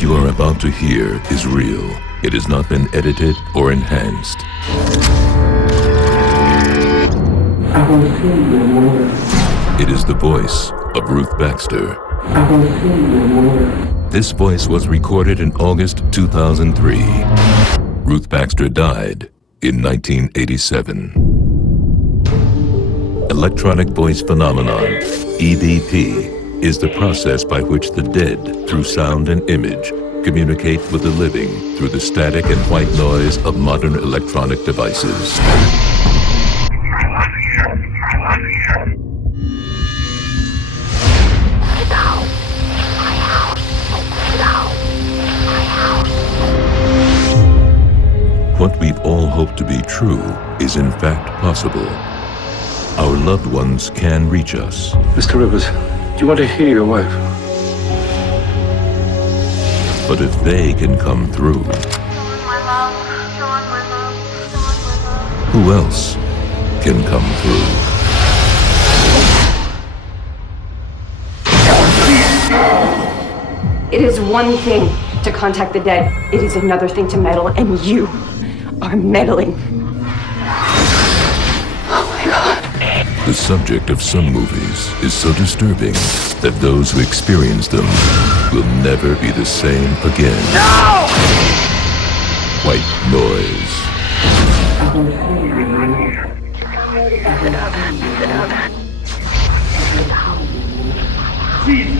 What you are about to hear is real. It has not been edited or enhanced. It is the voice of Ruth Baxter. This voice was recorded in August 2003. Ruth Baxter died in 1987. Electronic voice phenomenon, EVP, is the process by which the dead, through sound and image, communicate with the living through the static and white noise of modern electronic devices. What we've all hoped to be true is in fact possible. Our loved ones can reach us. Mr. Rivers, do you want to hear your wife? But if they can come through, who else can come through? It is one thing to contact the dead. It is another thing to meddle, and you are meddling. Oh my God. The subject of some movies is so disturbing that those who experience them will never be the same again. No! White noise. Jesus.